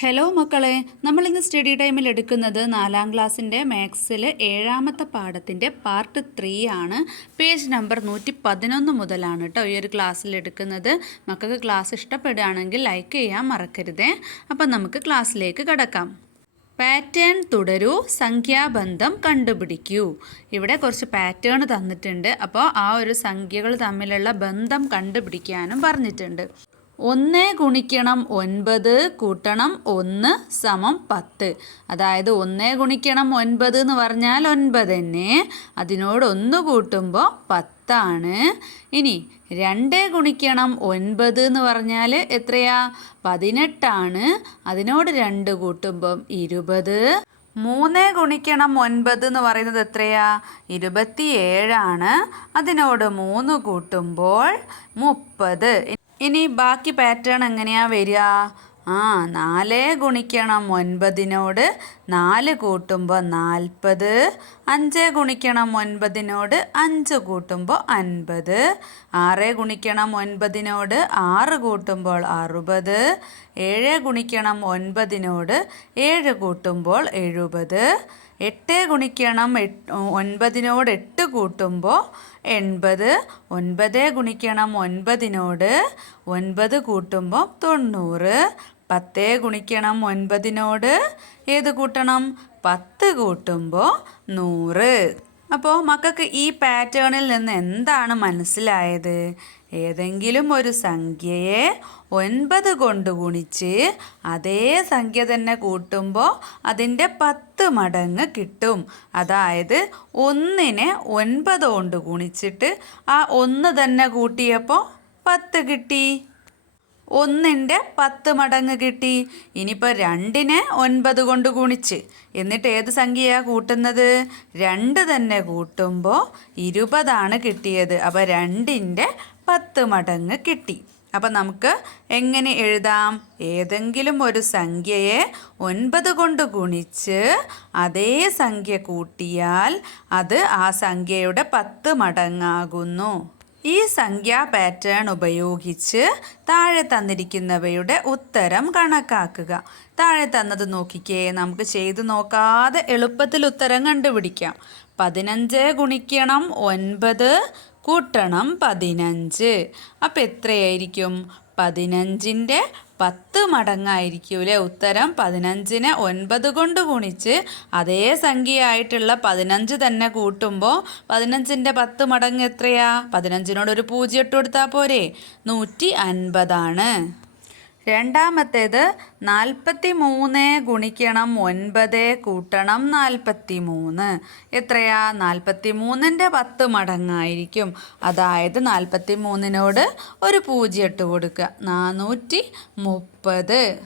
Hello മക്കളെ. നമ്മൾ ഇന്ന് സ്റ്റഡി ടൈമിൽ എടുക്കുന്നത് നാലാം ക്ലാസ്സിന്റെ മാത്സിൽ ഏഴാമത്തെ പാഠത്തിന്റെ പാർട്ട് ത്രീ ആണ്. പേജ് നമ്പർ നൂറ്റി പതിനൊന്ന് മുതലാണ് കേട്ടോ ഈ ഒരു ക്ലാസ്സിൽ എടുക്കുന്നത്. മക്കൾക്ക് ക്ലാസ് ഇഷ്ടപ്പെടുകയാണെങ്കിൽ ലൈക്ക് ചെയ്യാൻ മറക്കരുതേ. അപ്പം നമുക്ക് ക്ലാസ്സിലേക്ക് കടക്കാം. പാറ്റേൺ തുടരൂ സംഖ്യാബന്ധം കണ്ടുപിടിക്കൂ. ഇവിടെ കുറച്ച് പാറ്റേൺ തന്നിട്ടുണ്ട്. അപ്പോൾ ആ ഒരു സംഖ്യകൾ തമ്മിലുള്ള ബന്ധം കണ്ടുപിടിക്കാനും പറഞ്ഞിട്ടുണ്ട്. ഒന്ന് ഗുണിക്കണം ഒൻപത് കൂട്ടണം ഒന്ന് സമം പത്ത്. അതായത് ഒന്ന് ഗുണിക്കണം ഒൻപത് എന്ന് പറഞ്ഞാൽ ഒൻപത് തന്നെ. അതിനോട് ഒന്ന് കൂട്ടുമ്പോൾ പത്താണ്. ഇനി രണ്ട് ഗുണിക്കണം ഒൻപത് എന്ന് പറഞ്ഞാൽ എത്രയാ? പതിനെട്ടാണ്. അതിനോട് രണ്ട് കൂട്ടുമ്പം ഇരുപത്. മൂന്ന് ഗുണിക്കണം ഒൻപത് എന്ന് പറയുന്നത് എത്രയാ? ഇരുപത്തിയേഴാണ്. അതിനോട് മൂന്ന് കൂട്ടുമ്പോൾ മുപ്പത്. ഇനി ബാക്കി പാറ്റേൺ എങ്ങനെയാണ് വരിക? ആ നാല് ഗുണിക്കണം ഒൻപതിനോട് നാല് കൂട്ടുമ്പോൾ നാൽപ്പത്. അഞ്ച് ഗുണിക്കണം ഒൻപതിനോട് അഞ്ച് കൂട്ടുമ്പോൾ അൻപത്. ആറ് ഗുണിക്കണം ഒൻപതിനോട് ആറ് കൂട്ടുമ്പോൾ അറുപത്. ഏഴ് ഗുണിക്കണം ഒൻപതിനോട് ഏഴ് കൂട്ടുമ്പോൾ എഴുപത്. എട്ട് ഗുണിക്കണം ഒൻപതിനോട് എട്ട് കൂട്ടുമ്പോൾ എൺപത് ഒൻപത് ഗുണിക്കണം ഒൻപതിനോട് ഒൻപത് കൂട്ടുമ്പോൾ തൊണ്ണൂറ് പത്ത് ഗുണിക്കണം ഒൻപതിനോട് ഏത് കൂട്ടണം? പത്ത് കൂട്ടുമ്പോൾ നൂറ്. അപ്പോൾ മക്കൾക്ക് ഈ പാറ്റേണിൽ നിന്ന് എന്താണ് മനസ്സിലായത്? ഏതെങ്കിലും ഒരു സംഖ്യയെ ഒൻപത് കൊണ്ട് ഗുണിച്ച് അതേ സംഖ്യ തന്നെ കൂട്ടുമ്പോൾ അതിന്റെ പത്ത് മടങ്ങ് കിട്ടും. അതായത് ഒന്നിനെ ഒൻപത് കൊണ്ട് ഗുണിച്ചിട്ട് ആ ഒന്ന് തന്നെ കൂട്ടിയപ്പോൾ പത്ത് കിട്ടി. ഒന്നിന്റെ പത്ത് മടങ്ങ് കിട്ടി. ഇനിയിപ്പോൾ രണ്ടിനെ ഒൻപത് കൊണ്ട് ഗുണിച്ച്. എന്നിട്ട് ഏത് സംഖ്യയാണ് കൂട്ടുന്നത്? രണ്ട് തന്നെ കൂട്ടുമ്പോൾ ഇരുപതാണ് കിട്ടിയത്. അപ്പോൾ രണ്ടിന്റെ പത്ത് മടങ്ങ് കിട്ടി. അപ്പം നമുക്ക് എങ്ങനെ എഴുതാം? ഏതെങ്കിലും ഒരു സംഖ്യയെ ഒൻപത് കൊണ്ട് ഗുണിച്ച് അതേ സംഖ്യ കൂട്ടിയാൽ അത് ആ സംഖ്യയുടെ പത്ത് മടങ്ങാകുന്നു. ഈ സംഖ്യാ പാറ്റേൺ ഉപയോഗിച്ച് താഴെ തന്നിരിക്കുന്നവയുടെ ഉത്തരം കണക്കാക്കുക. താഴെ തന്നത് നോക്കിക്കേ നമുക്ക് ചെയ്തു നോക്കാതെ എളുപ്പത്തിൽ ഉത്തരം കണ്ടുപിടിക്കാം. പതിനഞ്ച് ഗുണിക്കണം ഒൻപത് കൂട്ടണം പതിനഞ്ച്. അപ്പം എത്രയായിരിക്കും? പതിനഞ്ചിന്റെ പത്ത് മടങ്ങായിരിക്കൂലേ? ഉത്തരം പതിനഞ്ചിനെ ഒൻപത് കൊണ്ട് ഗുണിച്ച് അതേ സംഖ്യയായിട്ടുള്ള പതിനഞ്ച് തന്നെ കൂട്ടുമ്പോൾ പതിനഞ്ചിന്റെ പത്ത് മടങ്ങ് എത്രയാ? പതിനഞ്ചിനോടൊരു പൂജ്യം ഇട്ട് കൊടുത്താൽ പോരെ. നൂറ്റി അൻപതാണ്. രണ്ടാമത്തേത് നാൽപ്പത്തി മൂന്ന് ഗുണിക്കണം ഒൻപത് കൂട്ടണം നാൽപ്പത്തി മൂന്ന് എത്രയാ? നാൽപ്പത്തി മൂന്നിന്റെ പത്ത് മടങ്ങായിരിക്കും. അതായത് നാൽപ്പത്തി മൂന്നിനോട് ഒരു പൂജ്യം ഇട്ട് കൊടുക്കുക. നാനൂറ്റി മുപ്പത്.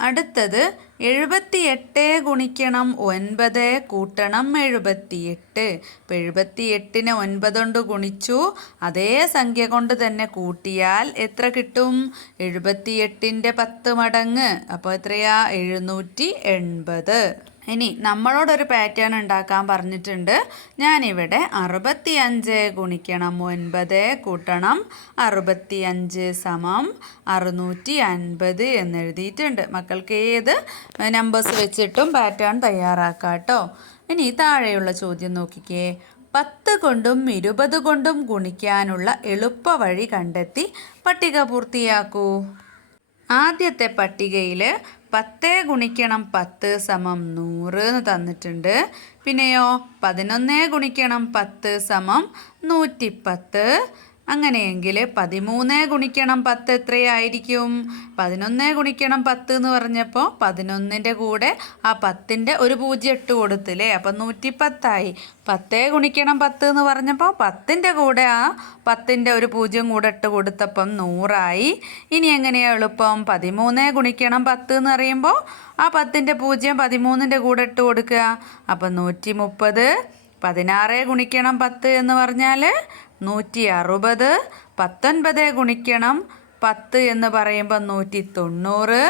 അടുത്തത് എഴുപത്തിയെട്ട് ഗുണിക്കണം ഒൻപത് കൂട്ടണം എഴുപത്തിയെട്ട്. ഇപ്പം എഴുപത്തിയെട്ടിനെ ഒൻപത് കൊണ്ട് ഗുണിച്ചു. അതേ സംഖ്യ കൊണ്ട് തന്നെ കൂട്ടിയാൽ എത്ര കിട്ടും? എഴുപത്തിയെട്ടിന്റെ പത്ത് മടങ്ങ്. അപ്പോൾ എത്രയാ? എഴുന്നൂറ്റി എൺപത്. ഇനി നമ്മളോടൊരു പാറ്റേൺ ഉണ്ടാക്കാൻ പറഞ്ഞിട്ടുണ്ട്. ഞാനിവിടെ അറുപത്തി അഞ്ച് ഗുണിക്കണം ഒൻപത് കൂട്ടണം. അറുപത്തി അഞ്ച് സമം അറുന്നൂറ്റി അൻപത് എന്നെഴുതിയിട്ടുണ്ട്. മക്കൾക്ക് ഏത് നമ്പേഴ്സ് വെച്ചിട്ടും പാറ്റേൺ തയ്യാറാക്കാം കേട്ടോ ഇനി താഴെയുള്ള ചോദ്യം നോക്കിക്കേ. പത്ത് കൊണ്ടും ഇരുപത് കൊണ്ടും ഗുണിക്കാനുള്ള എളുപ്പ വഴി കണ്ടെത്തി പട്ടിക പൂർത്തിയാക്കൂ. ആദ്യത്തെ പട്ടികയിൽ പത്ത് ഗുണിക്കണം പത്ത് സമം നൂറ് എന്ന് തന്നിട്ടുണ്ട്. പിന്നെയോ പതിനൊന്ന് ഗുണിക്കണം പത്ത് സമം നൂറ്റിപ്പത്ത്. അങ്ങനെയെങ്കിൽ പതിമൂന്ന് ഗുണിക്കണം പത്ത് എത്രയായിരിക്കും? പതിനൊന്ന് ഗുണിക്കണം പത്ത് എന്ന് പറഞ്ഞപ്പോൾ പതിനൊന്നിന്റെ കൂടെ ആ പത്തിന്റെ ഒരു പൂജ്യം ഇട്ട് കൊടുത്തില്ലേ? അപ്പം നൂറ്റിപ്പത്തായി. പത്തേ ഗുണിക്കണം പത്ത് എന്ന് പറഞ്ഞപ്പോൾ പത്തിന്റെ കൂടെ ആ പത്തിന്റെ ഒരു പൂജ്യം കൂടെ ഇട്ട് കൊടുത്തപ്പം നൂറായി. ഇനി എങ്ങനെയാണ് എളുപ്പം? പതിമൂന്ന് ഗുണിക്കണം പത്ത് എന്ന് പറയുമ്പോൾ ആ പത്തിന്റെ പൂജ്യം പതിമൂന്നിന്റെ കൂടെ ഇട്ട് കൊടുക്കുക. അപ്പം നൂറ്റി മുപ്പത് പതിനാറ് ഗുണിക്കണം പത്ത് എന്ന് പറഞ്ഞാൽ നൂറ്റി അറുപത് പത്തൊൻപത് ഗുണിക്കണം പത്ത് എന്ന് പറയുമ്പോൾ നൂറ്റി തൊണ്ണൂറ്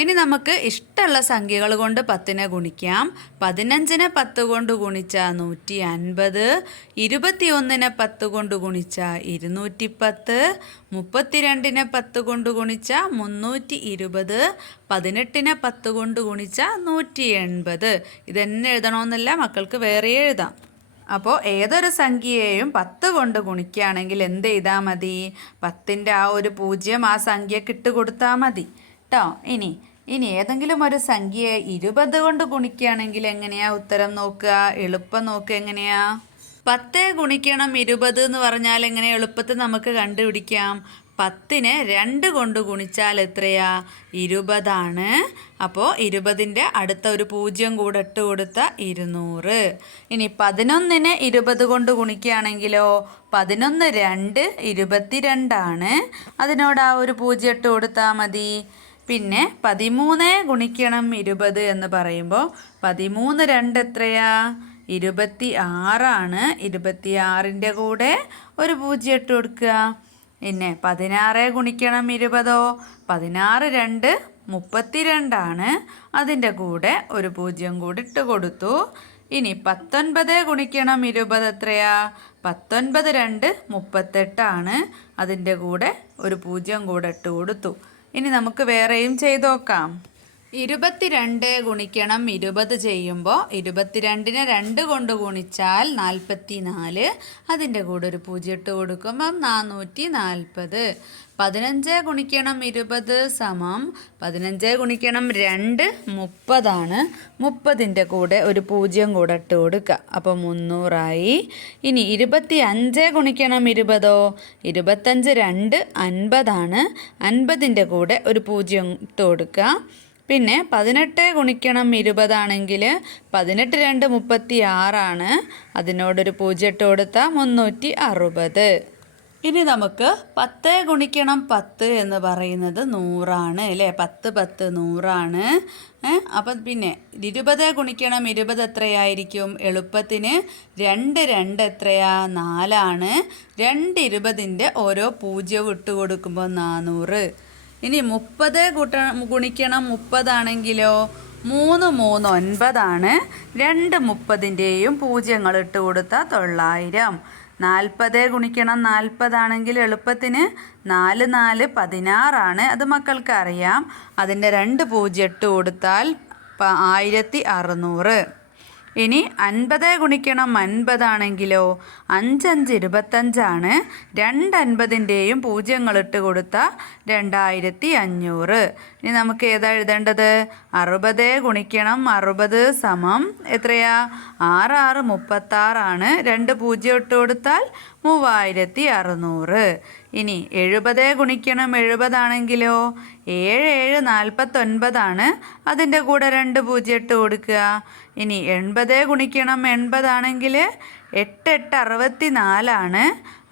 ഇനി നമുക്ക് ഇഷ്ടമുള്ള സംഖ്യകൾ കൊണ്ട് പത്തിനെ ഗുണിക്കാം. പതിനഞ്ചിനെ പത്ത് കൊണ്ട് ഗുണിച്ചാൽ നൂറ്റി അൻപത് ഇരുപത്തിയൊന്നിനെ പത്ത് കൊണ്ട് ഗുണിച്ചാൽ ഇരുന്നൂറ്റി പത്ത് മുപ്പത്തിരണ്ടിനെ പത്ത് കൊണ്ട് ഗുണിച്ചാൽ മുന്നൂറ്റി ഇരുപത് പതിനെട്ടിനെ പത്ത് കൊണ്ട് ഗുണിച്ചാൽ നൂറ്റി എൺപത് ഇതന്നെ എഴുതണമെന്നില്ല മക്കൾക്ക് വേറെ എഴുതാം. അപ്പോൾ ഏതൊരു സംഖ്യയെയും പത്ത് കൊണ്ട് ഗുണിക്കുകയാണെങ്കിൽ എന്ത് ചെയ്താൽ മതി? പത്തിന്റെ ആ ഒരു പൂജ്യം ആ സംഖ്യക്ക് ഇട്ട് കൊടുത്താൽ മതി. കേട്ടോ ഇനി ഇനി ഏതെങ്കിലും ഒരു സംഖ്യയെ ഇരുപത് കൊണ്ട് ഗുണിക്കുകയാണെങ്കിൽ എങ്ങനെയാ ഉത്തരം നോക്കുക? എളുപ്പം നോക്കുക എങ്ങനെയാ? പത്ത് ഗുണിക്കണം ഇരുപത് എന്ന് പറഞ്ഞാൽ എങ്ങനെ എളുപ്പത്തിൽ നമുക്ക് കണ്ടുപിടിക്കാം? പത്തിനെ രണ്ട് കൊണ്ട് ഗുണിച്ചാൽ എത്രയാ? ഇരുപതാണ്. അപ്പോൾ ഇരുപതിന്റെ അടുത്ത ഒരു പൂജ്യം കൂടെ ഇട്ട് കൊടുത്ത ഇരുന്നൂറ്. ഇനി പതിനൊന്നിനെ ഇരുപത് കൊണ്ട് ഗുണിക്കുകയാണെങ്കിലോ പതിനൊന്ന് രണ്ട് ഇരുപത്തിരണ്ടാണ്. അതിനോട് ആ ഒരു പൂജ്യം ഇട്ട് കൊടുത്താൽ മതി. പിന്നെ പതിമൂന്ന് ഗുണിക്കണം ഇരുപത് എന്ന് പറയുമ്പോൾ പതിമൂന്ന് രണ്ട് എത്രയാ? ഇരുപത്തി ആറാണ് ഇരുപത്തി ആറിന്റെ കൂടെ ഒരു പൂജ്യം ഇട്ട് കൊടുക്കുക. പിന്നെ പതിനാറ് ഗുണിക്കണം ഇരുപതോ? പതിനാറ് രണ്ട് മുപ്പത്തിരണ്ടാണ്. അതിന്റെ കൂടെ ഒരു പൂജ്യം കൂടി ഇട്ട് കൊടുത്തു. ഇനി പത്തൊൻപത് ഗുണിക്കണം ഇരുപത് എത്രയാ? പത്തൊൻപത് രണ്ട് മുപ്പത്തെട്ടാണ്. അതിന്റെ കൂടെ ഒരു പൂജ്യം കൂടെ ഇട്ട് കൊടുത്തു. ഇനി നമുക്ക് വേറെയും ചെയ്തു നോക്കാം. ഇരുപത്തിരണ്ട് ഗുണിക്കണം ഇരുപത് ചെയ്യുമ്പോൾ ഇരുപത്തിരണ്ടിനെ രണ്ട് കൊണ്ട് ഗുണിച്ചാൽ നാൽപ്പത്തി നാല് അതിന്റെ കൂടെ ഒരു പൂജ്യം ഇട്ട് കൊടുക്കുമ്പം നാനൂറ്റി നാൽപ്പത് പതിനഞ്ച് ഗുണിക്കണം ഇരുപത് സമം പതിനഞ്ച് ഗുണിക്കണം രണ്ട് മുപ്പതാണ്. മുപ്പതിന്റെ കൂടെ ഒരു പൂജ്യം കൂടെ ഇട്ട് കൊടുക്കുക. അപ്പോൾ മുന്നൂറായി. ഇനി ഇരുപത്തി അഞ്ച് ഗുണിക്കണം ഇരുപതോ? ഇരുപത്തഞ്ച് രണ്ട് അൻപതാണ്. അൻപതിന്റെ കൂടെ ഒരു പൂജ്യം ഇട്ട് കൊടുക്കുക. പിന്നെ പതിനെട്ട് ഗുണിക്കണം ഇരുപതാണെങ്കിൽ പതിനെട്ട് രണ്ട് മുപ്പത്തി ആറാണ് അതിനോടൊരു പൂജ്യം ഇട്ട് കൊടുത്താൽ മുന്നൂറ്റി അറുപത് ഇനി നമുക്ക് പത്ത് ഗുണിക്കണം പത്ത് എന്ന് പറയുന്നത് നൂറാണ് അല്ലേ? പത്ത് പത്ത് നൂറാണ്. അപ്പം പിന്നെ ഇരുപത് ഗുണിക്കണം ഇരുപത് എത്രയായിരിക്കും? എളുപ്പത്തിന് രണ്ട് രണ്ട് എത്രയാ? നാലാണ്. രണ്ട് ഇരുപതിന്റെ ഓരോ പൂജ്യവും ഇട്ട് കൊടുക്കുമ്പോൾ നാനൂറ് ഇനി മുപ്പത് കൂട്ട ഗുണിക്കണം മുപ്പതാണെങ്കിലോ മൂന്ന് മൂന്ന് ഒൻപതാണ്. രണ്ട് മുപ്പതിന്റെയും പൂജ്യങ്ങൾ ഇട്ട് കൊടുത്താൽ തൊള്ളായിരം. നാൽപ്പത് ഗുണിക്കണം നാൽപ്പതാണെങ്കിൽ എളുപ്പത്തിന് നാല് നാല് പതിനാറാണ്. അത് മക്കൾക്ക് അറിയാം അതിന്റെ രണ്ട് പൂജ്യം ഇട്ട് കൊടുത്താൽ ആയിരത്തി അറുന്നൂറ്. ഇനി അൻപത് ഗുണിക്കണം അൻപതാണെങ്കിലോ അഞ്ചഞ്ച് ഇരുപത്തഞ്ചാണ്. രണ്ട് അൻപതിന്റെയും പൂജ്യങ്ങൾ ഇട്ട് കൊടുത്താൽ രണ്ടായിരത്തി അഞ്ഞൂറ്. ഇനി നമുക്ക് ഏതാ എഴുതേണ്ടത്? അറുപത് ഗുണിക്കണം അറുപത് സമം എത്രയാ? ആറ് ആറ് മുപ്പത്താറാണ്. രണ്ട് പൂജ്യം ഇട്ട് കൊടുത്താൽ മൂവായിരത്തി അറുന്നൂറ്. ഇനി എഴുപത് ഗുണിക്കണം. എഴുപതാണെങ്കിലോ? ഏഴ് ഏഴ് നാൽപ്പത്തൊൻപതാണ് അതിന്റെ കൂടെ രണ്ട് പൂജ്യം ഇട്ട് കൊടുക്കുക. ഇനി എൺപത് ഗുണിക്കണം. എൺപതാണെങ്കിൽ എട്ട് എട്ട് അറുപത്തി നാലാണ്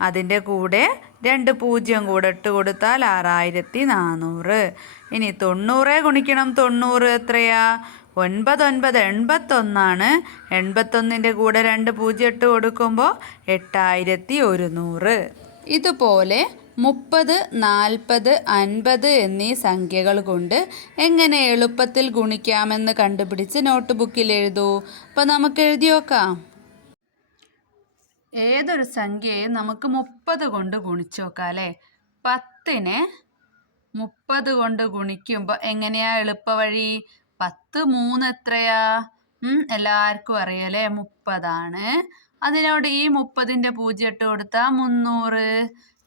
അതിന്റെ കൂടെ രണ്ട് പൂജ്യം കൂടെ ഇട്ട് കൊടുത്താൽ ആറായിരത്തി നാനൂറ്. ഇനി തൊണ്ണൂറ് ഗുണിക്കണം. തൊണ്ണൂറ് എത്രയാ? ഒൻപത് ഒൻപത് എൺപത്തൊന്നാണ്. എൺപത്തൊന്നിന്റെ കൂടെ രണ്ട് പൂജ്യം ഇട്ട് കൊടുക്കുമ്പോൾ എട്ടായിരത്തി ഒരുന്നൂറ്. ഇതുപോലെ മുപ്പത് നാൽപ്പത് അൻപത് എന്നീ സംഖ്യകൾ കൊണ്ട് എങ്ങനെ എളുപ്പത്തിൽ ഗുണിക്കാമെന്ന് കണ്ടുപിടിച്ച് നോട്ട് ബുക്കിൽ എഴുതൂ. അപ്പോൾ നമുക്ക് എഴുതി നോക്കാം. ഏതൊരു സംഖ്യയെ നമുക്ക് മുപ്പത് കൊണ്ട് ഗുണിച്ചു നോക്കാം അല്ലേ? പത്തിനെ മുപ്പത് കൊണ്ട് ഗുണിക്കുമ്പോൾ എങ്ങനെയാ എളുപ്പ വഴി? പത്ത് മൂന്ന് എത്രയാ? എല്ലാവർക്കും അറിയാലേ മുപ്പതാണ്. അതിനോട് ഈ മുപ്പതിന്റെ പൂജ്യം ഇട്ട് കൊടുത്താൽ മുന്നൂറ്.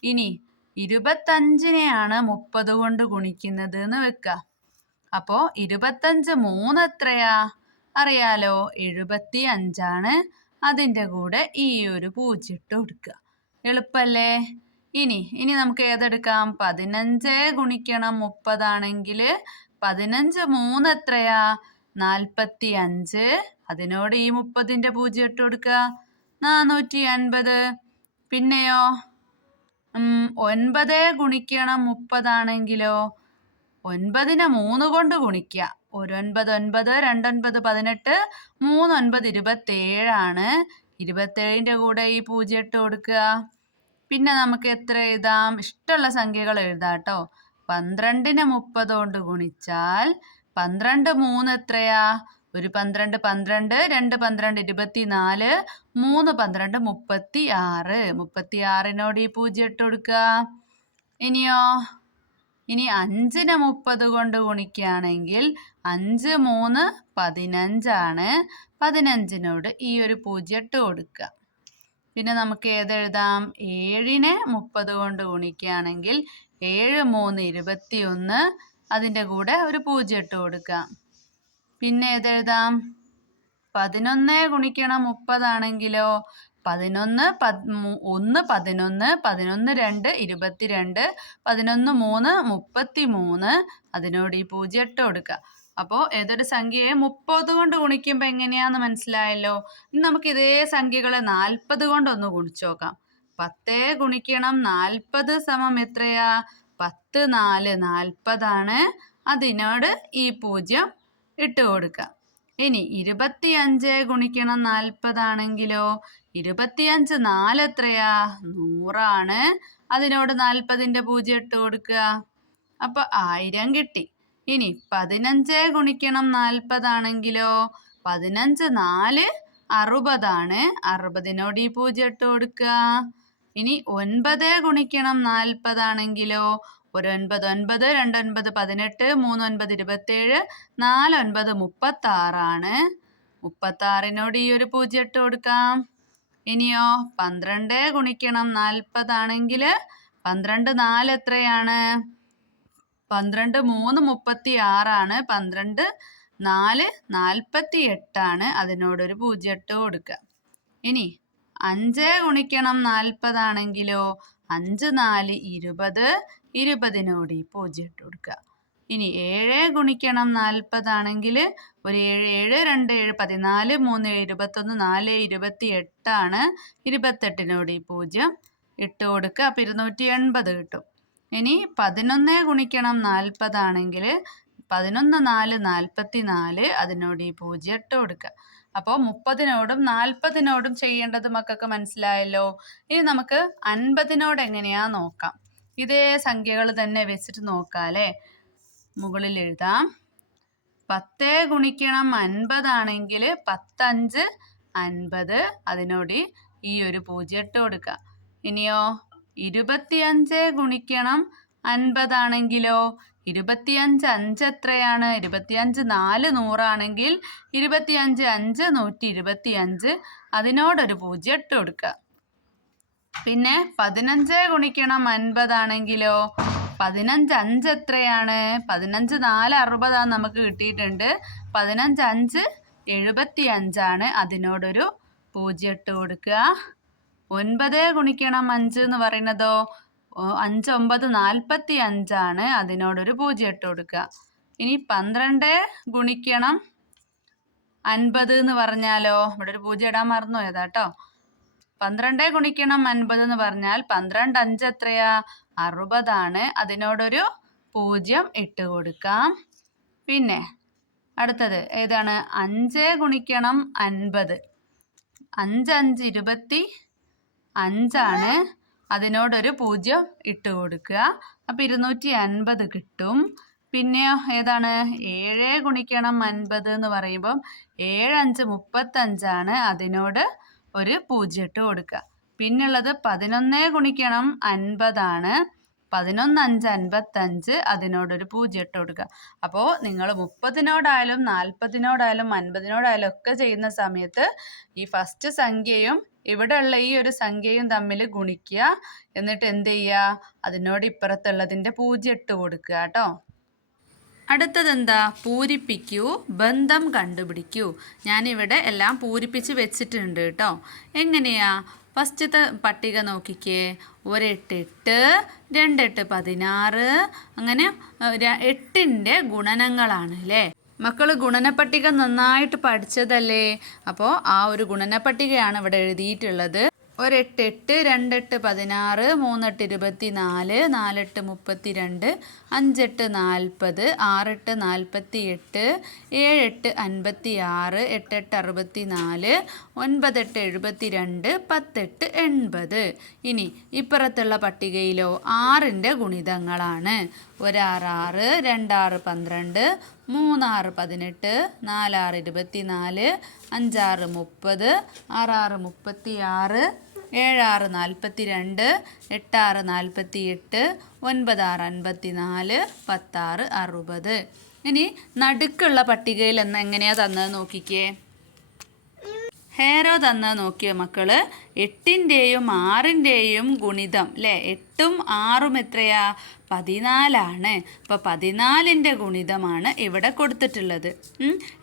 ഇനി ഇരുപത്തഞ്ചിനെയാണ് മുപ്പത് കൊണ്ട് ഗുണിക്കുന്നത് എന്ന് വെക്കുക അപ്പോ ഇരുപത്തഞ്ച് മൂന്ന് എത്രയാ? അറിയാലോ എഴുപത്തി അഞ്ചാണ് അതിന്റെ കൂടെ ഈ ഒരു പൂജ്യം ഇട്ട് കൊടുക്കുക എളുപ്പല്ലേ? ഇനി ഇനി നമുക്ക് ഏതെടുക്കാം? പതിനഞ്ച് ഗുണിക്കണം മുപ്പതാണെങ്കിൽ പതിനഞ്ച് മൂന്ന് എത്രയാ? നാൽപ്പത്തി അഞ്ച് അതിനോട് ഈ മുപ്പതിന്റെ പൂജ്യം ഇട്ട് കൊടുക്കുക നാനൂറ്റി അൻപത് പിന്നെയോ ഒൻപത് ഗുണിക്കണം മുപ്പതാണെങ്കിലോ? ഒൻപതിനെ മൂന്ന് കൊണ്ട് ഗുണിക്കുക ഒരു ഒൻപത് രണ്ടൊൻപത് പതിനെട്ട് മൂന്ന് ഒൻപത് ഇരുപത്തേഴാണ്. ഇരുപത്തേഴിന്റെ കൂടെ ഈ പൂജ്യം ഇട്ട് കൊടുക്കുക. പിന്നെ നമുക്ക് എത്ര എഴുതാം? ഇഷ്ടമുള്ള സംഖ്യകൾ എഴുതാം കേട്ടോ. പന്ത്രണ്ടിനെ മുപ്പത് കൊണ്ട് ഗുണിച്ചാൽ പന്ത്രണ്ട് മൂന്ന് എത്രയാ? ഒരു പന്ത്രണ്ട് പന്ത്രണ്ട് രണ്ട് പന്ത്രണ്ട് ഇരുപത്തിനാല് മൂന്ന് പന്ത്രണ്ട് മുപ്പത്തി ആറ് മുപ്പത്തി ആറിനോട് ഈ പൂജ്യം ഇട്ട് കൊടുക്കുക. ഇനിയോ? ഇനി അഞ്ചിന് മുപ്പത് കൊണ്ട് ഗുണിക്കുകയാണെങ്കിൽ അഞ്ച് മൂന്ന് പതിനഞ്ചാണ്. പതിനഞ്ചിനോട് ഈ ഒരു പൂജ്യം ഇട്ട് കൊടുക്കുക. പിന്നെ നമുക്ക് ഏതെഴുതാം ഏഴിന് മുപ്പത് കൊണ്ട് ഗുണിക്കുകയാണെങ്കിൽ ഏഴ് മൂന്ന് ഇരുപത്തി ഒന്ന് അതിന്റെ കൂടെ ഒരു പൂജ്യം ഇട്ട് കൊടുക്കാം പിന്നെ ഏതെഴുതാം? പതിനൊന്ന് ഗുണിക്കണം മുപ്പതാണെങ്കിലോ പതിനൊന്ന് പത് ഒന്ന് പതിനൊന്ന് പതിനൊന്ന് രണ്ട് ഇരുപത്തിരണ്ട് പതിനൊന്ന് മൂന്ന് മുപ്പത്തി മൂന്ന് അതിനോട് ഈ പൂജ്യം എട്ട് കൊടുക്കുക. അപ്പോൾ ഏതൊരു സംഖ്യയെ മുപ്പത് കൊണ്ട് ഗുണിക്കുമ്പോൾ എങ്ങനെയാന്ന് മനസ്സിലായല്ലോ? ഇനി നമുക്ക് ഇതേ സംഖ്യകളെ നാൽപ്പത് കൊണ്ടൊന്ന് ഗുണിച്ചു നോക്കാം. പത്തേ ഗുണിക്കണം നാൽപ്പത് സമം എത്രയാ? പത്ത് നാല് നാൽപ്പതാണ് അതിനോട് ഈ പൂജ്യം ഇട്ട് കൊടുക്കുക ഇനി ഇരുപത്തിയഞ്ച് ഗുണിക്കണം നാൽപ്പതാണെങ്കിലോ? ഇരുപത്തിയഞ്ച് നാല് എത്രയാ നൂറാണ്. അതിനോട് നാൽപ്പതിന്റെ പൂജ്യം ഇട്ട് കൊടുക്കുക. അപ്പോൾ ആയിരം കിട്ടി. ഇനി പതിനഞ്ച് ഗുണിക്കണം നാൽപ്പതാണെങ്കിലോ? പതിനഞ്ച് നാല് അറുപതാണ്. അറുപതിനോട് ഈ പൂജ്യം ഇട്ട് കൊടുക്കുക. ഇനി ഒൻപത് ഗുണിക്കണം നാൽപ്പതാണെങ്കിലോ? ഒരു ഒൻപത് ഒൻപത് രണ്ട് ഒൻപത് പതിനെട്ട് മൂന്ന് ഒൻപത് ഇരുപത്തേഴ് നാല് ഒൻപത് മുപ്പത്താറാണ്. മുപ്പത്താറിനോട് ഈ ഒരു പൂജ്യം ഇട്ട് കൊടുക്കാം. ഇനിയോ പന്ത്രണ്ട് ഗുണിക്കണം നാൽപ്പതാണെങ്കിൽ പന്ത്രണ്ട് നാല് എത്രയാണ്? പന്ത്രണ്ട് മൂന്ന് മുപ്പത്തി ആറാണ് പന്ത്രണ്ട് നാല് നാൽപ്പത്തി എട്ടാണ് അതിനോടൊരു പൂജ്യം ഇട്ട് കൊടുക്കുക. ഇനി അഞ്ച് ഗുണിക്കണം നാൽപ്പതാണെങ്കിലോ അഞ്ച് നാല് ഇരുപത് ഇരുപതിനോട് ഈ പൂജ്യം ഇട്ട് കൊടുക്കുക. ഇനി ഏഴ് ഗുണിക്കണം നാൽപ്പതാണെങ്കിൽ ഒരു ഏഴ് ഏഴ് രണ്ട് ഏഴ് പതിനാല് മൂന്ന് ഇരുപത്തൊന്ന് നാല് ഇരുപത്തി എട്ടാണ് ഇരുപത്തെട്ടിനോട് ഈ പൂജ്യം ഇട്ട് കൊടുക്കുക. അപ്പം ഇരുന്നൂറ്റി എൺപത് കിട്ടും. ഇനി പതിനൊന്ന് ഗുണിക്കണം നാൽപ്പതാണെങ്കിൽ പതിനൊന്ന് നാല് നാൽപ്പത്തി നാല് അതിനോട് ഈ പൂജ്യം ഇട്ട് കൊടുക്കുക. അപ്പോൾ മുപ്പതിനോടും നാൽപ്പതിനോടും ചെയ്യേണ്ടത് മക്കൾക്ക് മനസ്സിലായല്ലോ? ഇനി നമുക്ക് അൻപതിനോട് എങ്ങനെയാ നോക്കാം. ഇതേ സംഖ്യകൾ തന്നെ വെച്ചിട്ട് നോക്കാം അല്ലേ മുകളിൽ എഴുതാം. പത്ത് ഗുണിക്കണം അൻപതാണെങ്കിൽ പത്തഞ്ച് അൻപത്. അതിനോട് ഈ ഒരു പൂജ്യം ഇട്ട് കൊടുക്കുക ഇനിയോ ഇരുപത്തിയഞ്ച് ഗുണിക്കണം അൻപതാണെങ്കിലോ? ഇരുപത്തിയഞ്ച് അഞ്ച് എത്രയാണ്? ഇരുപത്തിയഞ്ച് നാല് നൂറാണെങ്കിൽ ഇരുപത്തിയഞ്ച് അഞ്ച് നൂറ്റി ഇരുപത്തിയഞ്ച്. അതിനോടൊരു പൂജ്യം ഇട്ട് കൊടുക്കുക പിന്നെ പതിനഞ്ച് ഗുണിക്കണം അൻപതാണെങ്കിലോ? പതിനഞ്ച് അഞ്ച് എത്രയാണ്? പതിനഞ്ച് നാല് അറുപതാണ് നമുക്ക് കിട്ടിയിട്ടുണ്ട്. പതിനഞ്ച് അഞ്ച് എഴുപത്തി അഞ്ചാണ്. അതിനോടൊരു പൂജ്യം ഇട്ട് കൊടുക്കുക. ഒൻപത് ഗുണിക്കണം അഞ്ച് എന്ന് പറയുന്നതോ? അഞ്ച് ഒമ്പത് നാൽപ്പത്തി അഞ്ചാണ്. അതിനോടൊരു പൂജ്യം ഇട്ട് കൊടുക്കുക. ഇനി പന്ത്രണ്ട് ഗുണിക്കണം അൻപത് എന്ന് പറഞ്ഞാലോ? ഇവിടെ ഒരു പൂജ്യം ഇടാൻ മറന്നു പോയതാ കേട്ടോ. പന്ത്രണ്ട് ഗുണിക്കണം അൻപത് എന്ന് പറഞ്ഞാൽ പന്ത്രണ്ട് അഞ്ച് എത്രയാ? അറുപതാണ്. അതിനോടൊരു പൂജ്യം ഇട്ട് കൊടുക്കാം. പിന്നെ അടുത്തത് ഏതാണ്? അഞ്ച് ഗുണിക്കണം അൻപത്. അഞ്ച് അഞ്ച് ഇരുപത്തി അഞ്ചാണ്. അതിനോടൊരു പൂജ്യം ഇട്ട് കൊടുക്കുക. അപ്പം ഇരുന്നൂറ്റി അൻപത് കിട്ടും. പിന്നെ ഏതാണ്? ഏഴ് ഗുണിക്കണം അൻപത് എന്ന് പറയുമ്പം ഏഴ് അഞ്ച് മുപ്പത്തഞ്ചാണ്. അതിനോട് ഒരു പൂജ്യം ഇട്ട് കൊടുക്കുക പിന്നുള്ളത് പതിനൊന്ന് ഗുണിക്കണം അൻപതാണ്. പതിനൊന്ന് അഞ്ച് അൻപത്തഞ്ച് അതിനോടൊരു പൂജ്യം ഇട്ട് കൊടുക്കുക അപ്പോൾ നിങ്ങൾ മുപ്പതിനോടായാലും നാൽപ്പതിനോടായാലും അൻപതിനോടായാലും ഒക്കെ ചെയ്യുന്ന സമയത്ത് ഈ ഫസ്റ്റ് സംഖ്യയും ഉള്ള ഈ ഒരു സംഖ്യയും തമ്മിൽ ഗുണിക്കുക എന്നിട്ട് എന്ത് ചെയ്യുക? അതിനോട് ഇപ്പുറത്തുള്ളതിന്റെ പൂജ്യം ഇട്ട് കൊടുക്കുക കേട്ടോ. അടുത്തതെന്താ? പൂരിപ്പിക്കൂ ബന്ധം കണ്ടുപിടിക്കൂ. ഞാനിവിടെ എല്ലാം പൂരിപ്പിച്ച് വെച്ചിട്ടുണ്ട് കേട്ടോ. എങ്ങനെയാ? ഫസ്റ്റത്തെ പട്ടിക നോക്കിക്കേ. ഒരെട്ടെട്ട് രണ്ടെട്ട് പതിനാറ് അങ്ങനെ എട്ടിന്റെ ഗുണനങ്ങളാണ് അല്ലേ? മക്കൾ ഗുണനപ്പട്ടിക നന്നായിട്ട് പഠിച്ചതല്ലേ? അപ്പോൾ ആ ഒരു ഗുണനപ്പട്ടികയാണ് ഇവിടെ എഴുതിയിട്ടുള്ളത്. ഒരെട്ട് എട്ട് രണ്ടെട്ട് പതിനാറ് മൂന്നെട്ട് ഇരുപത്തി നാല് നാലെട്ട് മുപ്പത്തി രണ്ട് അഞ്ചെട്ട് നാൽപ്പത് ആറെട്ട് നാൽപ്പത്തി എട്ട് ഏഴെട്ട് അൻപത്തി ആറ് എട്ടെട്ട് അറുപത്തി നാല് ഒൻപതെട്ട് എഴുപത്തി രണ്ട് പത്തെട്ട് എൺപത്. ഇനി ഇപ്പുറത്തുള്ള പട്ടികയിലോ ആറിന്റെ ഗുണിതങ്ങളാണ്. ഒരാറ് ആറ് രണ്ടാറ് പന്ത്രണ്ട് മൂന്നാറ് പതിനെട്ട് നാലാറ് ഇരുപത്തി നാല് അഞ്ചാറ് മുപ്പത് ആറാറ് മുപ്പത്തി ആറ് ഏഴാറ് നാൽപ്പത്തി രണ്ട് എട്ടാറ് നാൽപ്പത്തി എട്ട് ഒൻപതാറ് അൻപത്തി നാല് പത്താറ് അറുപത്. ഇനി നടുക്കുള്ള പട്ടികയിൽ എന്ന് എങ്ങനെയാ തന്നത് നോക്കിക്കേ. ഹേരോ തന്ന നോക്കിയ മക്കൾ? എട്ടിന്റെയും ആറിന്റെയും ഗുണിതം അല്ലേ എട്ടും ആറും എത്രയാ? പതിനാലാണ്. അപ്പോൾ പതിനാലിന്റെ ഗുണിതമാണ് ഇവിടെ കൊടുത്തിട്ടുള്ളത്.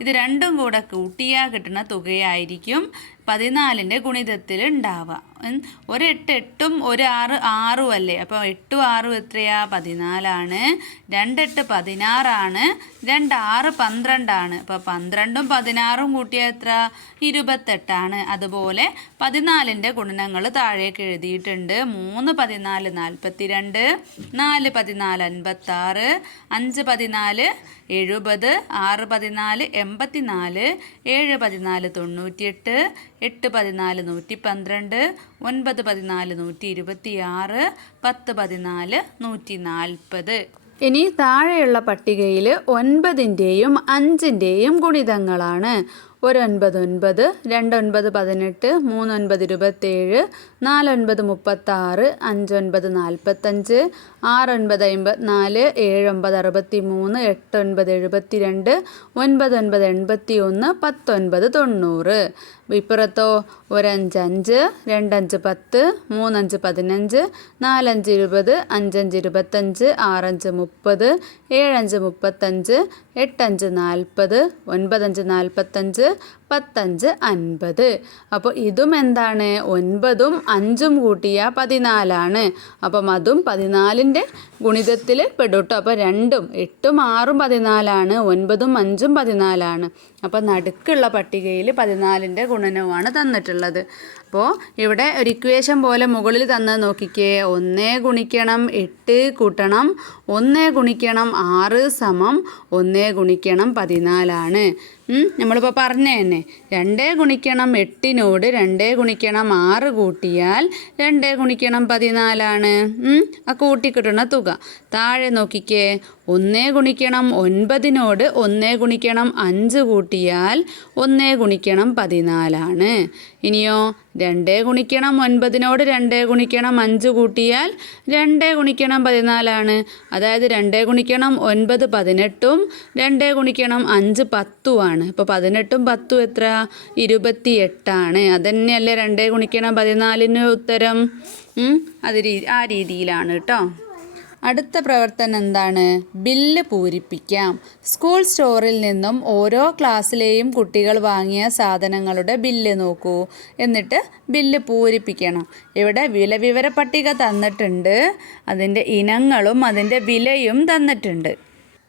ഇത് രണ്ടും കൂടെ കൂട്ടിയാൽ കിട്ടുന്ന തുകയായിരിക്കും. പതിനാലിന്റെ ഗുണിതത്തിൽ ഉണ്ടാവുക. ഒരു എട്ട് എട്ടും ഒരു ആറ് ആറും അല്ലേ? അപ്പോൾ എട്ടും ആറും എത്രയാ? പതിനാലാണ്. രണ്ടെട്ട് പതിനാറാണ്. രണ്ട് ആറ് പന്ത്രണ്ടാണ്. അപ്പോൾ പന്ത്രണ്ടും പതിനാറും കൂട്ടിയാൽ എത്ര? ഇരുപത്തെട്ടാണ്. അതുപോലെ പതിനാലിന്റെ ഗുണനങ്ങൾ താഴേക്ക് എഴുതിയിട്ടുണ്ട്. മൂന്ന് പതിനാല് നാൽപ്പത്തിരണ്ട് നാല് പതിനാല് അൻപത്താറ് അഞ്ച് പതിനാല് എഴുപത് ആറ് പതിനാല് എൺപത്തിനാല് ഏഴ് പതിനാല് തൊണ്ണൂറ്റിയെട്ട് എട്ട് പതിനാല് നൂറ്റി പന്ത്രണ്ട് ഒൻപത് പതിനാല് നൂറ്റി ഇരുപത്തി ആറ് പത്ത് പതിനാല് നൂറ്റി നാൽപ്പത്. ഇനി താഴെയുള്ള പട്ടികയിൽ ഒൻപതിന്റെയും അഞ്ചിന്റെയും ഗുണിതങ്ങളാണ്. ഒരൊൻപത് ഒൻപത് രണ്ടൊൻപത് പതിനെട്ട് മൂന്നൊൻപത് ഇരുപത്തേഴ് നാലൊൻപത് മുപ്പത്താറ് അഞ്ചൊൻപത് നാൽപ്പത്തഞ്ച് ആറൊൻപത് അമ്പത്തിനാല് ഏഴൊമ്പത് അറുപത്തി മൂന്ന് എട്ടൊൻപത് എഴുപത്തി രണ്ട് ഒൻപത് ഒൻപത് എൺപത്തി ഒന്ന് പത്തൊൻപത് തൊണ്ണൂറ്. ഇപ്പുറത്തോ ഒരഞ്ച് അഞ്ച് രണ്ടഞ്ച് പത്ത് മൂന്നഞ്ച് പതിനഞ്ച് നാലഞ്ച് ഇരുപത് അഞ്ചഞ്ച് ഇരുപത്തഞ്ച് ആറഞ്ച് മുപ്പത് ഏഴഞ്ച് മുപ്പത്തഞ്ച് എട്ടഞ്ച് നാൽപ്പത് ഒൻപതഞ്ച് നാൽപ്പത്തഞ്ച് പത്തഞ്ച് അൻപത്. അപ്പോൾ ഇതും എന്താണ്? ഒൻപതും അഞ്ചും കൂട്ടിയ പതിനാലാണ്. അപ്പം അതും പതിനാലിന്റെ ഗുണിതത്തിൽ പെടുട്ടോ അപ്പോൾ രണ്ടും എട്ടും ആറും പതിനാലാണ് ഒൻപതും അഞ്ചും പതിനാലാണ്. അപ്പോൾ നടുക്കുള്ള പട്ടികയിൽ പതിനാലിന്റെ ഗുണനവുമാണ് തന്നിട്ടുള്ളത്. അപ്പോൾ ഇവിടെ ഒരു ഇക്വേഷൻ പോലെ മുകളിൽ തന്ന് നോക്കിക്കേ. ഒന്ന് ഗുണിക്കണം എട്ട് കൂട്ടണം. ഒന്ന് ഗുണിക്കണം ആറ് സമം ഒന്ന് ഗുണിക്കണം പതിനാലാണ്. നമ്മളിപ്പോൾ പറഞ്ഞ തന്നെ. രണ്ടേ ഗുണിക്കണം എട്ടിനോട് രണ്ടേ ഗുണിക്കണം ആറ് കൂട്ടിയാൽ രണ്ടേ ഗുണിക്കണം പതിനാലാണ്. ആ കൂട്ടിക്കിട്ടുന്ന തുക. താഴെ നോക്കിക്കേ. ഒന്നേ ഗുണിക്കണം ഒൻപതിനോട് ഒന്നേ ഗുണിക്കണം അഞ്ച് കൂട്ടിയാൽ ഒന്നേ ഗുണിക്കണം പതിനാലാണ്. ഇനിയോ രണ്ടേ ഗുണിക്കണം ഒൻപതിനോട് രണ്ടേ ഗുണിക്കണം അഞ്ച് കൂട്ടിയാൽ രണ്ടേ ഗുണിക്കണം പതിനാലാണ്. അതായത് രണ്ടേ ഗുണിക്കണം ഒൻപത് പതിനെട്ടും രണ്ടേ ഗുണിക്കണം അഞ്ച് പത്തുമാണ്. ഇപ്പോൾ പതിനെട്ടും പത്തും എത്ര? ഇരുപത്തി എട്ടാണ് അതന്നെയല്ലേ രണ്ടേ ഗുണിക്കണം പതിനാലിന് ഉത്തരം? അത് ആ രീതിയിലാണ് കേട്ടോ. അടുത്ത പ്രവർത്തനം എന്താണ്? ബില്ല് പൂരിപ്പിക്കാം. സ്കൂൾ സ്റ്റോറിൽ നിന്നും ഓരോ ക്ലാസ്സിലെയും കുട്ടികൾ വാങ്ങിയ സാധനങ്ങളുടെ ബില്ല് നോക്കൂ. എന്നിട്ട് ബില്ല് പൂരിപ്പിക്കണം. ഇവിടെ വില വിവര പട്ടിക തന്നിട്ടുണ്ട്. അതിന്റെ ഇനങ്ങളും അതിന്റെ വിലയും തന്നിട്ടുണ്ട്.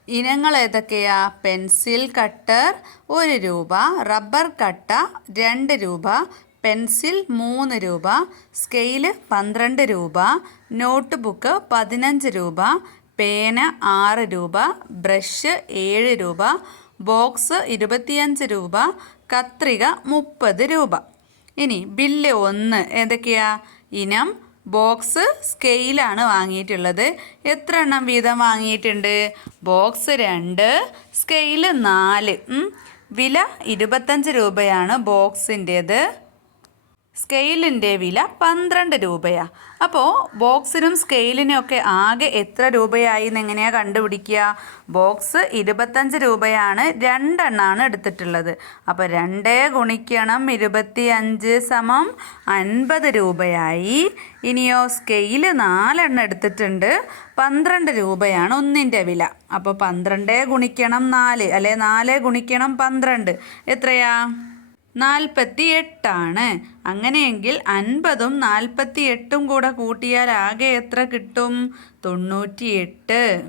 ഇനങ്ങൾ ഏതൊക്കെയാ? പെൻസിൽ കട്ടർ ഒരു രൂപ റബ്ബർ കട്ട രണ്ട് രൂപ പെൻസിൽ മൂന്ന് രൂപ സ്കെയിൽ പന്ത്രണ്ട് രൂപ നോട്ട് ബുക്ക് പതിനഞ്ച് രൂപ പേന ആറ് രൂപ ബ്രഷ് ഏഴ് രൂപ ബോക്സ് ഇരുപത്തിയഞ്ച് രൂപ കത്രിക മുപ്പത് രൂപ. ഇനി ബില്ല് ഒന്ന് ഏതൊക്കെയാ? ഇനം ബോക്സ് സ്കെയിലാണ് വാങ്ങിയിട്ടുള്ളത്. എത്ര എണ്ണം വീതം വാങ്ങിയിട്ടുണ്ട്? ബോക്സ് രണ്ട് സ്കെയിൽ നാല്. വില ഇരുപത്തഞ്ച് രൂപയാണ് ബോക്സിന്റേത്. സ്കെയിലിന്റെ വില പന്ത്രണ്ട് രൂപയാണ് അപ്പോൾ ബോക്സിനും സ്കെയിലിനും ഒക്കെ ആകെ എത്ര രൂപയായി എന്ന് എങ്ങനെയാണ് കണ്ടുപിടിക്കുക? ബോക്സ് ഇരുപത്തഞ്ച് രൂപയാണ് രണ്ടെണ്ണമാണ് എടുത്തിട്ടുള്ളത്. അപ്പോൾ രണ്ടേ ഗുണിക്കണം ഇരുപത്തി അഞ്ച് സമം അൻപത് രൂപയായി. ഇനിയോ സ്കെയിൽ നാലെണ്ണം എടുത്തിട്ടുണ്ട്. പന്ത്രണ്ട് രൂപയാണ് ഒന്നിന്റെ വില. അപ്പോൾ പന്ത്രണ്ട് ഗുണിക്കണം നാല് അല്ലെ നാല് ഗുണിക്കണം പന്ത്രണ്ട്. എത്രയാ? നാൽപ്പത്തി എട്ടാണ് അങ്ങനെയെങ്കിൽ അൻപതും നാൽപ്പത്തിയെട്ടും കൂടെ കൂട്ടിയാൽ ആകെ എത്ര കിട്ടും? തൊണ്ണൂറ്റിയെട്ട്.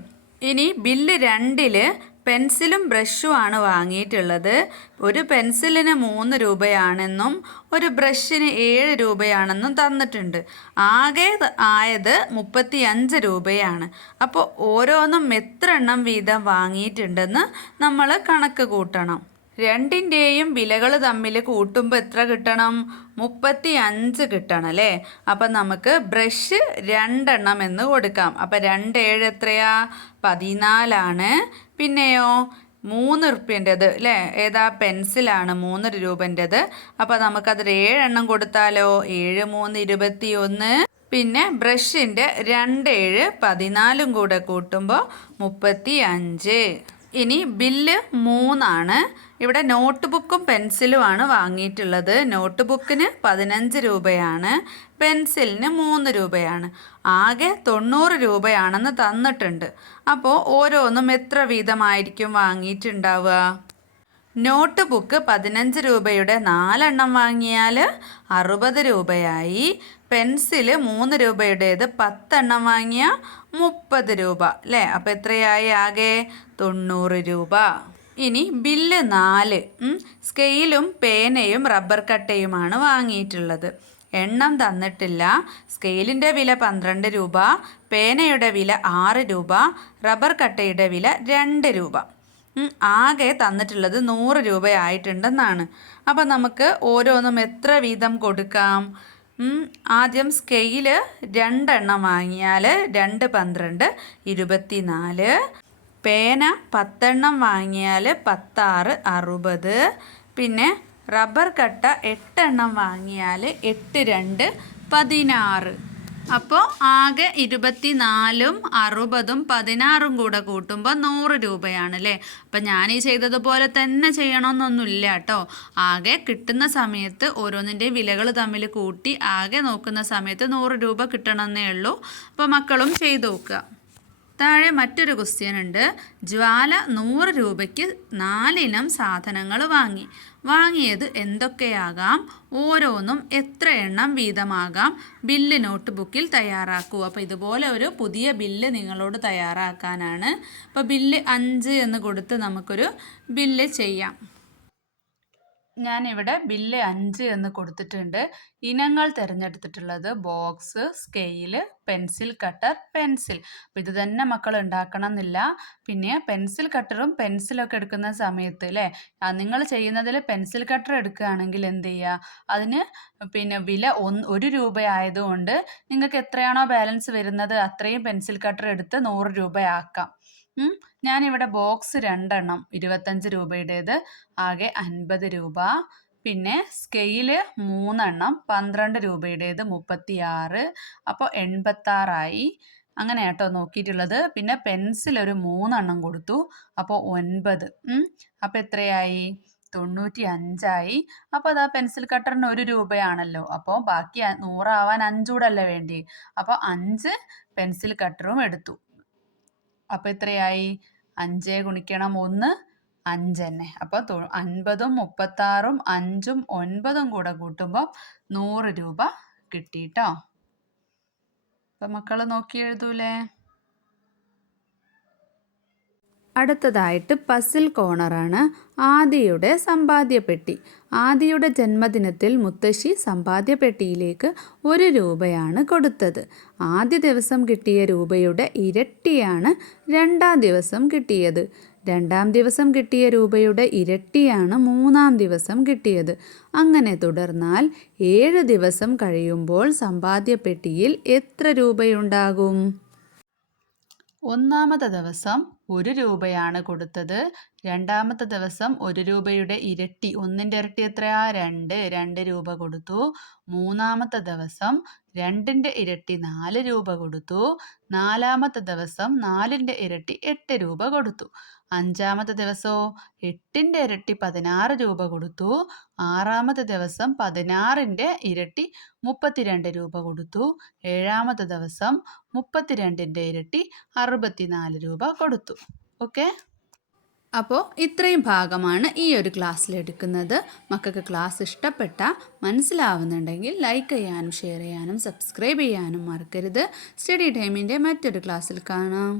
ഇനി ബില്ല് രണ്ടിൽ പെൻസിലും ബ്രഷുമാണ് വാങ്ങിയിട്ടുള്ളത്. ഒരു പെൻസിലിന് മൂന്ന് രൂപയാണെന്നും ഒരു ബ്രഷിന് ഏഴ് രൂപയാണെന്നും തന്നിട്ടുണ്ട്. ആകെ ആയത് മുപ്പത്തി അഞ്ച് രൂപയാണ്. അപ്പോൾ ഓരോന്നും എത്ര എണ്ണം വീതം വാങ്ങിയിട്ടുണ്ടെന്ന് നമ്മൾ കണക്ക് കൂട്ടണം. രണ്ടിന്റെയും വിലകൾ തമ്മിൽ കൂട്ടുമ്പോൾ എത്ര കിട്ടണം? മുപ്പത്തി അഞ്ച് കിട്ടണം അല്ലേ? അപ്പം നമുക്ക് ബ്രഷ് രണ്ടെണ്ണം എന്ന് കൊടുക്കാം. അപ്പം രണ്ട് ഏഴ് എത്രയാ? പതിനാലാണ്. പിന്നെയോ? മൂന്ന് റുപ്യന്റെത് അല്ലേ? ഏതാ? പെൻസിലാണ് മൂന്ന് രൂപന്റെത്. അപ്പോൾ നമുക്കത് ഏഴെണ്ണം കൊടുത്താലോ? ഏഴ് മൂന്ന് ഇരുപത്തി ഒന്ന് പിന്നെ ബ്രഷിന്റെ രണ്ട് ഏഴ് പതിനാലും കൂടെ കൂട്ടുമ്പോൾ മുപ്പത്തി അഞ്ച് ഇനി ബില്ല് മൂന്നാണ്. ഇവിടെ നോട്ട് ബുക്കും പെൻസിലുമാണ് വാങ്ങിയിട്ടുള്ളത്. നോട്ട് ബുക്കിന് പതിനഞ്ച് രൂപയാണ്. പെൻസിലിന് മൂന്ന് രൂപയാണ്. ആകെ തൊണ്ണൂറ് രൂപയാണെന്ന് തന്നിട്ടുണ്ട്. അപ്പോൾ ഓരോന്നും എത്ര വീതമായിരിക്കും വാങ്ങിയിട്ടുണ്ടാവുക? നോട്ട് ബുക്ക് പതിനഞ്ച് രൂപയുടെ നാലെണ്ണം വാങ്ങിയാൽ അറുപത് രൂപയായി. പെൻസിൽ മൂന്ന് രൂപയുടേത് പത്തെണ്ണം വാങ്ങിയ മുപ്പത് രൂപ. അല്ലേ? അപ്പോൾ എത്രയായി ആകെ? തൊണ്ണൂറ് രൂപ. ഇനി ബില്ല് നാല്. സ്കെയിലും പേനയും റബ്ബർ കട്ടയുമാണ് വാങ്ങിയിട്ടുള്ളത്. എണ്ണം തന്നിട്ടില്ല. സ്കെയിലിന്റെ വില പന്ത്രണ്ട് രൂപ പേനയുടെ വില ആറ് രൂപ റബ്ബർ കട്ടയുടെ വില രണ്ട് രൂപ. ആകെ തന്നിട്ടുള്ളത് നൂറ് രൂപയായിട്ടുണ്ടെന്നാണ്. അപ്പോൾ നമുക്ക് ഓരോന്നും എത്ര വീതം കൊടുക്കാം? ആദ്യം സ്കെയിൽ രണ്ടെണ്ണം വാങ്ങിയാൽ രണ്ട് പന്ത്രണ്ട് ഇരുപത്തി നാല് പേന പത്തെണ്ണം വാങ്ങിയാൽ പത്താറ് അറുപത്. പിന്നെ റബ്ബർ കട്ട എട്ടെണ്ണം വാങ്ങിയാൽ എട്ട് രണ്ട് പതിനാറ്. അപ്പോൾ ആകെ ഇരുപത്തിനാലും അറുപതും പതിനാറും കൂടെ കൂട്ടുമ്പോൾ നൂറ് രൂപയാണ് അല്ലേ അപ്പം ഞാൻ ഈ ചെയ്തതുപോലെ തന്നെ ചെയ്യണമെന്നൊന്നുമില്ല കേട്ടോ. ആകെ കിട്ടുന്ന സമയത്ത് ഓരോന്നിന്റെയും വിലകൾ തമ്മിൽ കൂട്ടി ആകെ നോക്കുന്ന സമയത്ത് നൂറ് രൂപ കിട്ടണമെന്നേ ഉള്ളൂ. അപ്പോൾ മക്കളും ചെയ്തു നോക്കുക. താഴെ മറ്റൊരു ക്വസ്റ്റ്യൻ ഉണ്ട്. ജ്വാല നൂറ് രൂപയ്ക്ക് നാലിനം സാധനങ്ങൾ വാങ്ങി. വാങ്ങിയത് എന്തൊക്കെയാകാം? ഓരോന്നും എത്ര എണ്ണം വീതമാകാം? ബില്ല് നോട്ട് ബുക്കിൽ തയ്യാറാക്കൂ അപ്പോൾ ഇതുപോലെ ഒരു പുതിയ ബില്ല് നിങ്ങളോട് തയ്യാറാക്കാനാണ്. അപ്പോൾ ബില്ല് അഞ്ച് എന്ന് കൊടുത്ത് നമുക്കൊരു ബില്ല് ചെയ്യാം. ഞാനിവിടെ ബില്ല് അഞ്ച് എന്ന് കൊടുത്തിട്ടുണ്ട്. ഇനങ്ങൾ തിരഞ്ഞെടുത്തിട്ടുള്ളത് box scale pencil cutter pencil. അപ്പോൾ ഇത് തന്നെ മക്കൾ ഉണ്ടാക്കണം എന്നില്ല പിന്നെ പെൻസിൽ കട്ടറും പെൻസിലൊക്കെ എടുക്കുന്ന സമയത്ത് അല്ലേ നിങ്ങൾ ചെയ്യുന്നതിൽ പെൻസിൽ കട്ടർ എടുക്കുകയാണെങ്കിൽ എന്ത് ചെയ്യുക? അതിന് പിന്നെ വില ഒന്ന് ഒരു രൂപ ആയതുകൊണ്ട് നിങ്ങൾക്ക് എത്രയാണോ ബാലൻസ് വരുന്നത് അത്രയും പെൻസിൽ കട്ടർ എടുത്ത് നൂറ് രൂപയാക്കാം. ഞാനിവിടെ ബോക്സ് രണ്ടെണ്ണം ഇരുപത്തഞ്ച് രൂപയുടേത് ആകെ അൻപത് രൂപ. പിന്നെ സ്കെയിൽ മൂന്നെണ്ണം പന്ത്രണ്ട് രൂപയുടേത് മുപ്പത്തി ആറ് അപ്പോൾ എൺപത്താറായി. അങ്ങനെ കേട്ടോ നോക്കിയിട്ടുള്ളത്. പിന്നെ പെൻസിൽ ഒരു മൂന്നെണ്ണം കൊടുത്തു. അപ്പോൾ ഒൻപത്. അപ്പോൾ എത്രയായി? തൊണ്ണൂറ്റി അഞ്ചായി അപ്പോൾ അതാ പെൻസിൽ കട്ടറിന് ഒരു രൂപയാണല്ലോ. അപ്പോൾ ബാക്കി നൂറാവാൻ അഞ്ചൂടല്ലേ വേണ്ടി അപ്പോൾ അഞ്ച് പെൻസിൽ കട്ടറും എടുത്തു. അപ്പോൾ എത്രയായി? അഞ്ച് ഗുണിക്കണം ഒന്ന് അഞ്ച് തന്നെ അപ്പോൾ അൻപതും അൻപതും മുപ്പത്താറും അഞ്ചും ഒൻപതും കൂടെ കൂട്ടുമ്പോൾ നൂറ് രൂപ കിട്ടിട്ടോ? അപ്പം മക്കൾ നോക്കി എഴുതൂലേ? അടുത്തതായിട്ട് പസിൽ കോണറാണ് ആദിയുടെ സമ്പാദ്യപ്പെട്ടി. ആദിയുടെ ജന്മദിനത്തിൽ മുത്തശ്ശി സമ്പാദ്യപ്പെട്ടിയിലേക്ക് ഒരു രൂപയാണ് കൊടുത്തത്. ആദ്യ ദിവസം കിട്ടിയ രൂപയുടെ ഇരട്ടിയാണ് രണ്ടാം ദിവസം കിട്ടിയത്. രണ്ടാം ദിവസം കിട്ടിയ രൂപയുടെ ഇരട്ടിയാണ് മൂന്നാം ദിവസം കിട്ടിയത്. അങ്ങനെ തുടർന്നാൽ ഏഴ് ദിവസം കഴിയുമ്പോൾ സമ്പാദ്യപ്പെട്ടിയിൽ എത്ര രൂപയുണ്ടാകും? ഒന്നാമത്തെ ദിവസം ഒരു രൂപയാണ് കൊടുത്തത്. രണ്ടാമത്തെ ദിവസം ഒരു രൂപയുടെ ഇരട്ടി ഒന്നിന്റെ ഇരട്ടി എത്രയാ? രണ്ട് രണ്ട് രൂപ കൊടുത്തു. മൂന്നാമത്തെ ദിവസം രണ്ടിന്റെ ഇരട്ടി നാല് രൂപ കൊടുത്തു. നാലാമത്തെ ദിവസം നാലിന്റെ ഇരട്ടി എട്ട് രൂപ കൊടുത്തു. അഞ്ചാമത്തെ ദിവസമോ എട്ടിന്റെ ഇരട്ടി പതിനാറ് രൂപ കൊടുത്തു. ആറാമത്തെ ദിവസം പതിനാറിന്റെ ഇരട്ടി മുപ്പത്തിരണ്ട് രൂപ കൊടുത്തു. ഏഴാമത്തെ ദിവസം മുപ്പത്തിരണ്ടിന്റെ ഇരട്ടി അറുപത്തിനാല് രൂപ കൊടുത്തു. ഓക്കെ. അപ്പോൾ ഇത്രയും ഭാഗമാണ് ഈ ഒരു ക്ലാസ്സിൽ എടുക്കുന്നത്. മക്കൾക്ക് ക്ലാസ് ഇഷ്ടപ്പെട്ട മനസ്സിലാവുന്നുണ്ടെങ്കിൽ ലൈക്ക് ചെയ്യാനും ഷെയർ ചെയ്യാനും സബ്സ്ക്രൈബ് ചെയ്യാനും മറക്കരുത്. സ്റ്റഡി ടൈമിന്റെ മറ്റൊരു ക്ലാസ്സിൽ കാണാം.